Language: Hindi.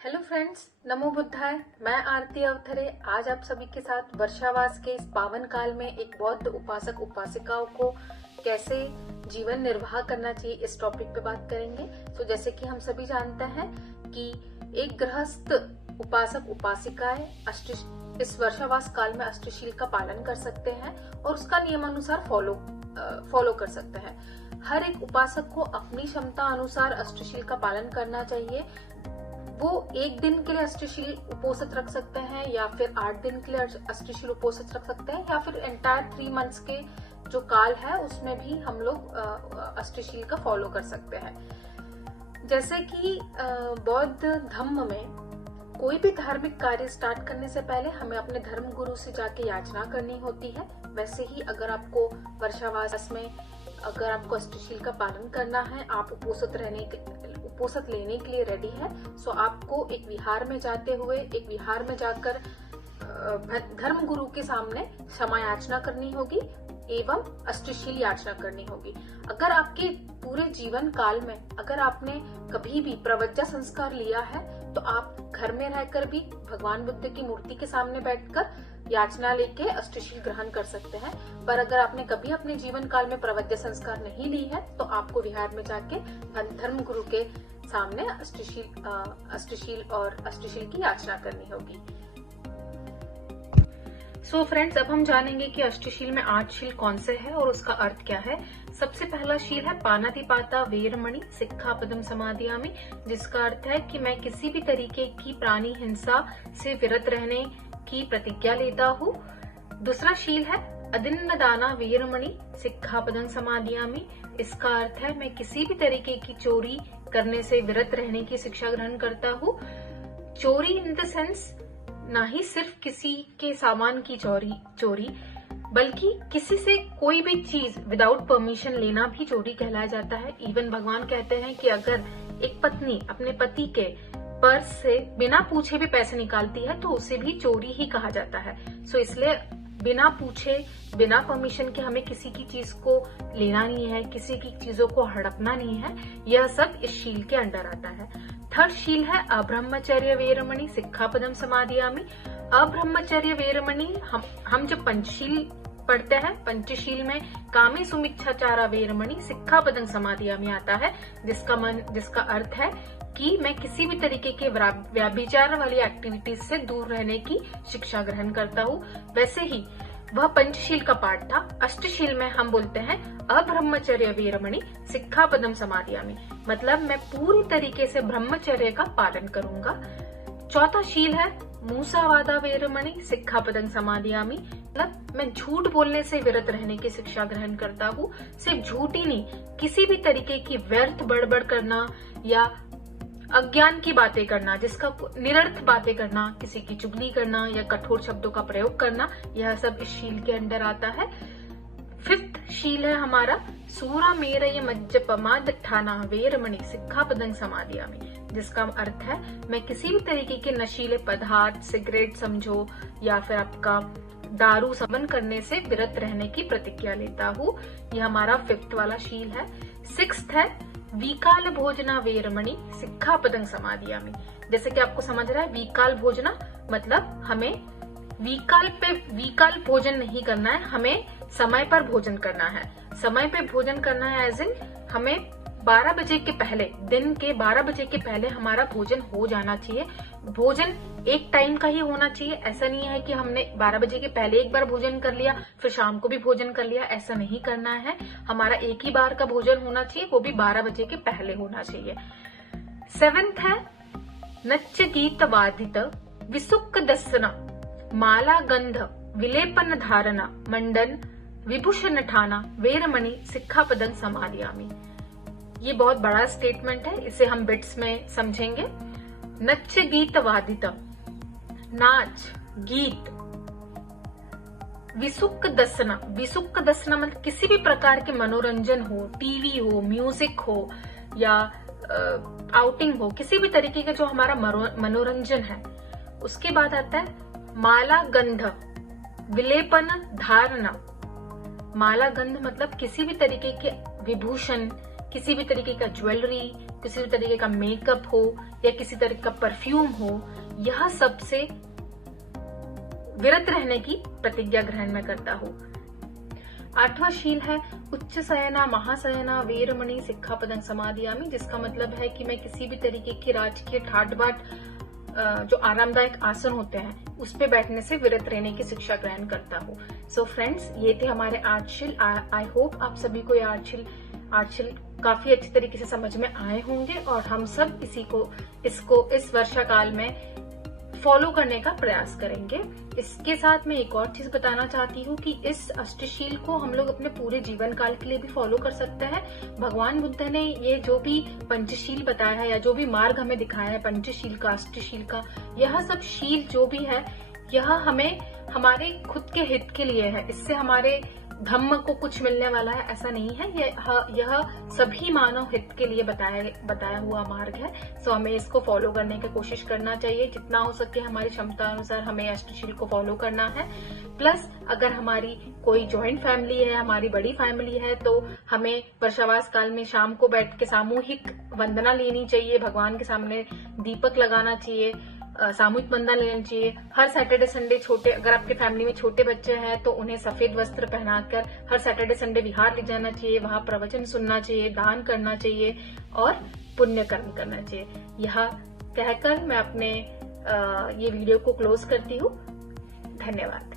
हेलो फ्रेंड्स, नमो बुद्धाय। मैं आरती अवथरे आज आप सभी के साथ वर्षावास के इस पावन काल में एक बौद्ध उपासक उपासिकाओं को कैसे जीवन निर्वाह करना चाहिए इस टॉपिक पे बात करेंगे। तो जैसे कि हम सभी जानते हैं कि एक गृहस्थ उपासक उपासिकाएं इस वर्षावास काल में अष्टशील का पालन कर सकते हैं और उसका नियमानुसार फॉलो कर सकते हैं। हर एक उपासक को अपनी क्षमता अनुसार अष्टशील का पालन करना चाहिए। वो एक दिन के लिए अष्टशील उपोषित रख सकते हैं या फिर 8 दिन के लिए अष्टशील उपोषित रख सकते हैं या फिर एंटायर 3 मंथ्स के जो काल है उसमें भी हम लोग अष्टशील का फॉलो कर सकते हैं। जैसे कि बौद्ध धम्म में कोई भी धार्मिक कार्य स्टार्ट करने से पहले हमें अपने धर्म गुरु से जाके याचना करनी होती है। वैसे ही अगर आपको वर्षावास में अगर आपको अष्टशील का पालन करना है, आप उपोषित लेने के लिए रेडी है, सो आपको एक विहार में जाकर धर्म गुरु के सामने क्षमा याचना करनी होगी एवं अष्टशील याचना करनी होगी। अगर आपके पूरे जीवन काल में अगर आपने कभी भी प्रवज्जा संस्कार लिया है तो आप घर में रहकर भी भगवान बुद्ध की मूर्ति के सामने बैठकर याचना लेके अष्टशील ग्रहण कर सकते हैं। पर अगर आपने कभी अपने जीवन काल में प्रवज्जा संस्कार नहीं ली है तो आपको विहार में जाके धर्म गुरु के सामने अष्टशील की याचना करनी होगी। सो फ्रेंड्स, अब हम जानेंगे कि अष्टशील में 8 शील कौन से हैं और उसका अर्थ क्या है। सबसे पहला शील है पानातिपाता वेरमणि सिक्खापदम समादियामि, जिसका अर्थ है कि मैं किसी भी तरीके की प्राणी हिंसा से विरत रहने की प्रतिज्ञा लेता हूँ। दूसरा शील है अदिन्नदाना वेरमणि सिक्खापदम समादियामि, इसका अर्थ है मैं किसी भी तरीके की चोरी करने से विरत रहने की शिक्षा ग्रहण करता हूँ। चोरी इन द सेंस ना ही सिर्फ किसी के सामान की चोरी बल्कि किसी से कोई भी चीज विदाउट परमिशन लेना भी चोरी कहलाया जाता है। इवन भगवान कहते हैं कि अगर एक पत्नी अपने पति के पर्स से बिना पूछे भी पैसे निकालती है तो उसे भी चोरी ही कहा जाता है। सो इसलिए बिना पूछे बिना परमिशन के हमें किसी की चीज को लेना नहीं है, किसी की चीजों को हड़पना नहीं है। यह सब इस शील के अंडर आता है। थर्ड शील है अब्रह्मचर्य वेरमणि सिक्खापदम समादियामि। अब्रह्मचर्य वेरमणि हम जब पंचशील पढ़ते हैं, पंचशील में कामे सुमिच्छाचारा वेरमणि सिक्खापदम समादियामि आता है, जिसका अर्थ है कि मैं किसी भी तरीके के व्याभिचार वाली एक्टिविटीज से दूर रहने की शिक्षा ग्रहण करता हूँ। वैसे ही वह पंचशील का पाठ था। अष्टशील में हम बोलते हैं अब्रह्मचर्य वेरमणि सिक्खापदम समादियामि, मतलब मैं पूरी तरीके से ब्रह्मचर्य का पालन करूंगा। चौथा शील है मूसावादा वेरमणि सिक्खापदम समादियामि, मतलब मैं झूठ बोलने से विरत रहने की शिक्षा ग्रहण करता हूँ। सिर्फ झूठ ही नहीं, किसी भी तरीके की व्यर्थ बड़बड़ करना या अज्ञान की बातें करना, जिसका निरर्थ बातें करना, किसी की चुगली करना या कठोर शब्दों का प्रयोग करना, यह सब इस शील के अंडर आता है। फिफ्थ शील है हमारा सूरा मेरय मज्जपमादठाना वेरमणि सिक्खापदं समादियामि, जिसका अर्थ है मैं किसी भी तरीके के नशीले पदार्थ, सिगरेट समझो या फिर आपका दारू सेवन करने से विरत रहने की प्रतिज्ञा लेता हूँ। यह हमारा 5th वाला शील है। 6th है विकाल भोजना वेरमणि सिक्खापदं समादियामि। जैसे कि आपको समझ रहा है, विकाल भोजना मतलब हमें विकाल भोजन नहीं करना है, हमें समय पर भोजन करना है। समय पे भोजन करना है एज इन हमें 12 बजे के पहले, दिन के 12 बजे के पहले हमारा भोजन हो जाना चाहिए। भोजन एक टाइम का ही होना चाहिए। ऐसा नहीं है कि हमने 12 बजे के पहले एक बार भोजन कर लिया फिर शाम को भी भोजन कर लिया, ऐसा नहीं करना है। हमारा एक ही बार का भोजन होना चाहिए, वो भी 12 बजे के पहले होना चाहिए। 7th है नच्च गीत वादित विसुक दसना माला गंध विलेपन धारणा मंडन विभूषण ठाना वेरमणि सिक्खापदं समादियामि। ये बहुत बड़ा स्टेटमेंट है, इसे हम बिट्स में समझेंगे। नच्च गीत वादित, नाच गीत। विसुक दसना मतलब किसी भी प्रकार के मनोरंजन हो, टीवी हो, म्यूजिक हो या आउटिंग हो, किसी भी तरीके का जो हमारा मनोरंजन है। उसके बाद आता है माला गंध विलेपन धारणा। माला गंध मतलब किसी भी तरीके के विभूषण, किसी भी तरीके का ज्वेलरी, किसी भी तरीके का मेकअप हो या किसी तरह का परफ्यूम हो, यह सबसे विरत रहने की प्रतिज्ञा ग्रहण में करता हूँ। 8वां शील है उच्च शयना महाशयना वीरमणि सिक्खापदं समादियामि, जिसका मतलब है कि मैं किसी भी तरीके की राजकीय ठाट बाट जो आरामदायक आसन होते हैं उस पे बैठने से विरत रहने की शिक्षा ग्रहण करता हूँ। सो फ्रेंड्स, ये थे हमारे 8 शील। आई होप आप सभी को ये 8 शील काफी अच्छी तरीके से समझ में आए होंगे और हम सब इसको इस वर्षा काल में फॉलो करने का प्रयास करेंगे। इसके साथ मैं एक और चीज बताना चाहती हूँ कि इस अष्टशील को हम लोग अपने पूरे जीवन काल के लिए भी फॉलो कर सकते हैं। भगवान बुद्ध ने ये जो भी पंचशील बताया है या जो भी मार्ग हमें दिखाया है पंचशील का, अष्टशील का, यह सब शील जो भी है यह हमें हमारे खुद के हित के लिए है। इससे हमारे धम्म को कुछ मिलने वाला है ऐसा नहीं है। यह सभी मानव हित के लिए बताया हुआ मार्ग है। सो हमें इसको फॉलो करने की कोशिश करना चाहिए। जितना हो सके हमारी क्षमता अनुसार हमें अष्टशील को फॉलो करना है। प्लस अगर हमारी कोई ज्वाइंट फैमिली है, हमारी बड़ी फैमिली है, तो हमें वर्षावास काल में शाम को बैठ के सामूहिक वंदना लेनी चाहिए, भगवान के सामने दीपक लगाना चाहिए, सामूहिक वंदना लेना चाहिए। हर सैटरडे संडे अगर आपके फैमिली में छोटे बच्चे हैं तो उन्हें सफेद वस्त्र पहनाकर हर सैटरडे संडे विहार ले जाना चाहिए, वहां प्रवचन सुनना चाहिए, दान करना चाहिए और पुण्य कर्म करना चाहिए। यह कहकर मैं अपने ये वीडियो को क्लोज करती हूँ। धन्यवाद।